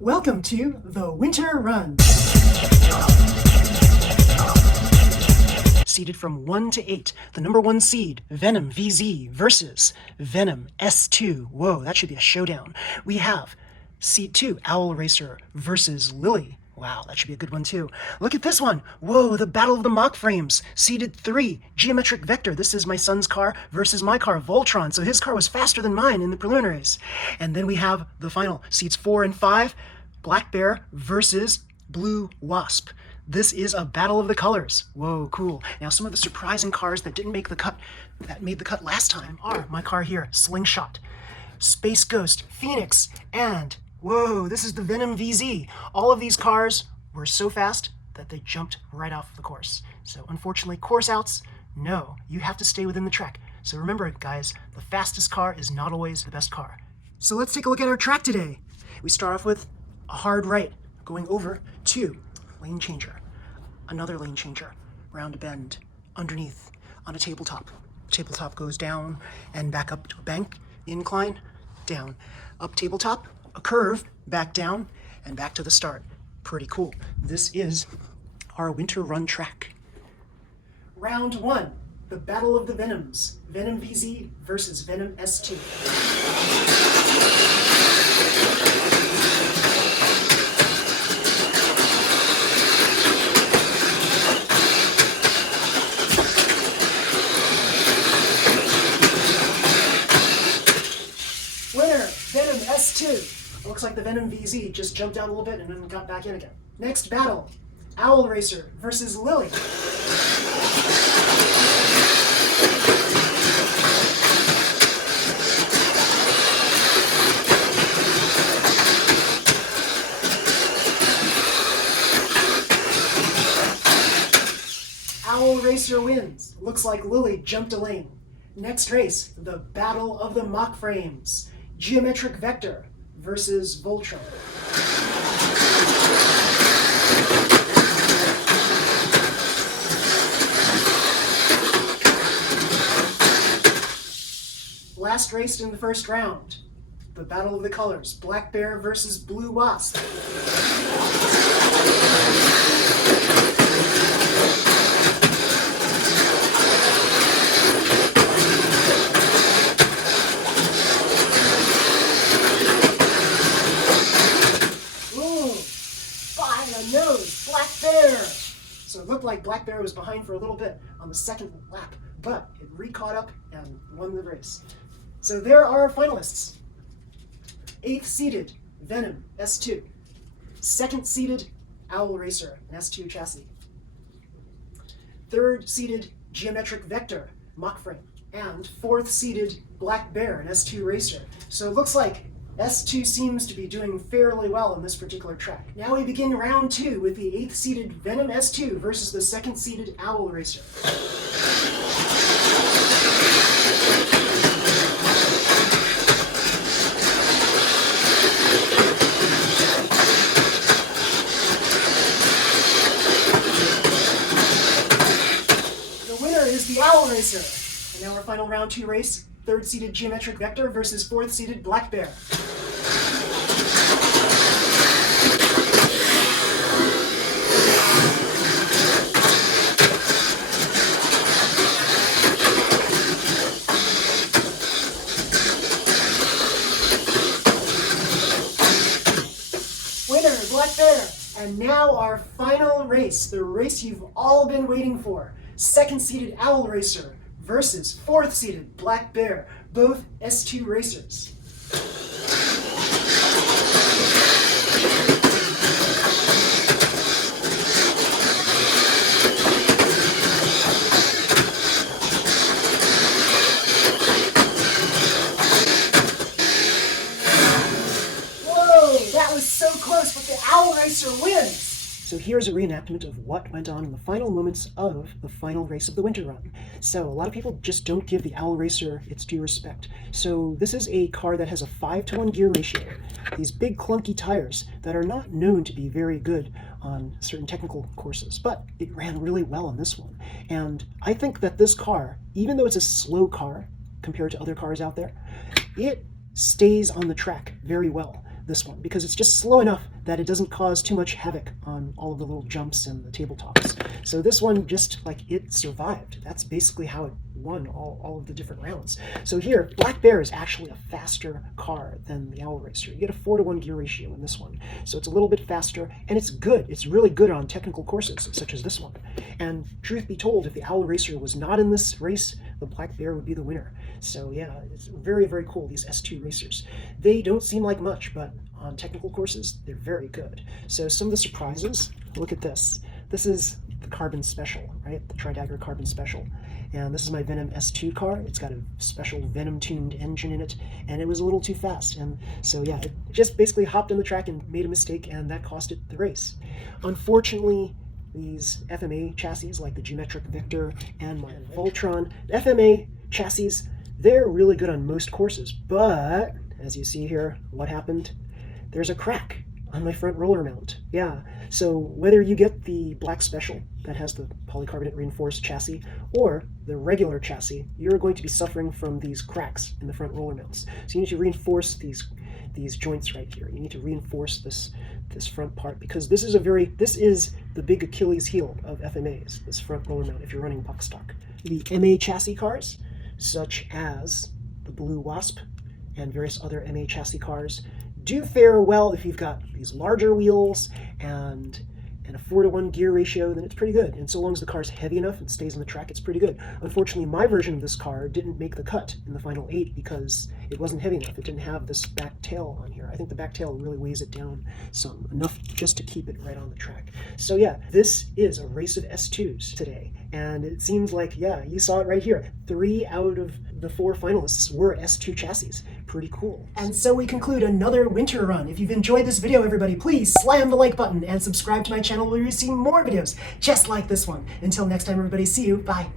Welcome to the Winter Run. Seeded from 1 to 8, the number 1 seed, Venom VZ versus Venom S2. Whoa, that should be a showdown. We have seed 2, Owl Racer versus Lily. Wow, that should be a good one too. Look at this one. Whoa, the Battle of the Mock Frames. Seeded 3, Geometric Vector. This is my son's car versus my car, Voltron. So his car was faster than mine in the preliminaries. And then we have the final, seeds 4 and 5, Black Bear versus Blue Wasp. This is a battle of the colors. Whoa, cool. Now, some of the surprising cars that didn't make the cut, that made the cut last time, are my car here, Slingshot, Space Ghost, Phoenix, and whoa, this is the Venom VZ. All of these cars were so fast that they jumped right off the course. So unfortunately, course outs, no, you have to stay within the track. So remember, guys, the fastest car is not always the best car. So let's take a look at our track today. We start off with a hard right, going over to lane changer. Another lane changer, round a bend, underneath, on a tabletop. Tabletop goes down and back up to a bank, incline, down. Up tabletop, a curve, back down, and back to the start. Pretty cool. This is our winter run track. Round 1, the Battle of the Venoms. Venom VZ versus Venom S2. Venom S2. Looks like the Venom VZ just jumped out a little bit and then got back in again. Next battle, Owl Racer versus Lily. Owl Racer wins. Looks like Lily jumped a lane. Next race, the Battle of the Mock Frames. Geometric Vector versus Voltron. Last race in the first round, the Battle of the Colors, Black Bear versus Blue Wasp. So it looked like Black Bear was behind for a little bit on the second lap, but it re-caught up and won the race. So there are our finalists. 8th seeded Venom S2. 2nd seeded Owl Racer, an S2 chassis. 3rd seeded Geometric Vector, Mock Frame. And 4th seeded Black Bear, an S2 Racer. So it looks like S2 seems to be doing fairly well on this particular track. Now we begin round 2 with the 8th seeded Venom S2 versus the 2nd seeded Owl Racer. The winner is the Owl Racer. And now our final round 2 race, 3rd seeded Geometric Vector versus 4th seeded Black Bear. Winner, Black Bear. And now our final race, the race you've all been waiting for. 2nd seeded Owl Racer versus 4th seeded Black Bear, both S2 racers. Whoa, that was so close, but the Owl Racer wins. So here's a reenactment of what went on in the final moments of the final race of the winter run. So a lot of people just don't give the Owl Racer its due respect. So this is a car that has a 5-to-1 gear ratio. These big clunky tires that are not known to be very good on certain technical courses, but it ran really well on this one. And I think that this car, even though it's a slow car compared to other cars out there, it stays on the track very well. this one because it's just slow enough that it doesn't cause too much havoc on all of the little jumps and the tabletops. So this one just like it survived. That's basically how it won all of the different rounds. So here, Black Bear is actually a faster car than the Owl Racer. You get a 4-to-1 gear ratio in this one. So it's a little bit faster, and it's good. It's really good on technical courses, such as this one. And truth be told, if the Owl Racer was not in this race, the Black Bear would be the winner. So yeah, it's very, very cool, these S2 racers. They don't seem like much, but on technical courses, they're very good. So some of the surprises, look at this. This is the Carbon Special, right? The Tridagger Carbon Special. And this is my Venom S2 car. It's got a special Venom-tuned engine in it, and it was a little too fast. And so yeah, it just basically hopped on the track and made a mistake, and that cost it the race. Unfortunately, these FMA chassis, like the Geometric Victor and my Voltron, the FMA chassis, they're really good on most courses, but as you see here, what happened? There's a crack on my front roller mount. Yeah, so whether you get the Black Special that has the polycarbonate reinforced chassis or the regular chassis, you're going to be suffering from these cracks in the front roller mounts. So you need to reinforce these joints right here. You need to reinforce this front part because this is the big Achilles heel of FMAs, this front roller mount if you're running buck stock. The MA chassis cars, such as the Blue Wasp and various other MA chassis cars, do fare well if you've got these larger wheels and a 4-to-1 gear ratio, then it's pretty good. And so long as the car's heavy enough and stays on the track, it's pretty good. Unfortunately, my version of this car didn't make the cut in the final 8 because it wasn't heavy enough. It didn't have this back tail on here. I think the back tail really weighs it down some, enough just to keep it right on the track. So yeah, this is a race of S2s today. And it seems like, yeah, you saw it right here. 3 out of the 4 finalists were S2 chassis. Pretty cool. And so we conclude another winter run. If you've enjoyed this video, everybody, please slam the like button and subscribe to my channel where you see more videos just like this one. Until next time, everybody, see you. Bye.